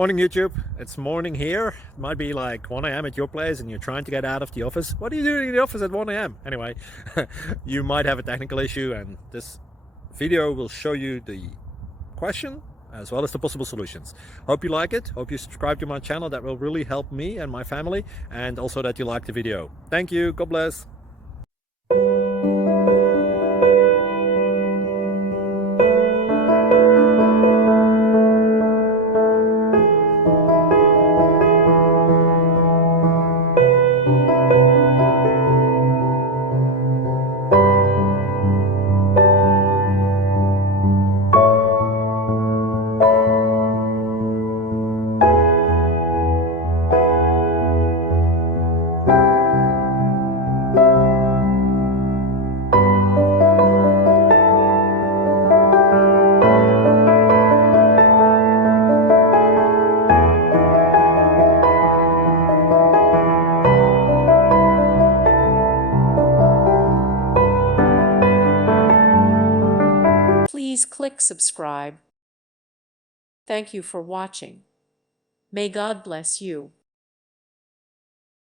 Morning YouTube, it's morning here. It might be like 1 a.m. at your place and you're trying to get out of the office. What are you doing in the office at 1 a.m.? Anyway, you might have a technical issue and this video will show you the question as well as the possible solutions. Hope you like it, hope you subscribe to my channel. That will really help me and my family, and also that you like the video. Thank you, God bless. Please click subscribe. Thank you for watching. May God bless you.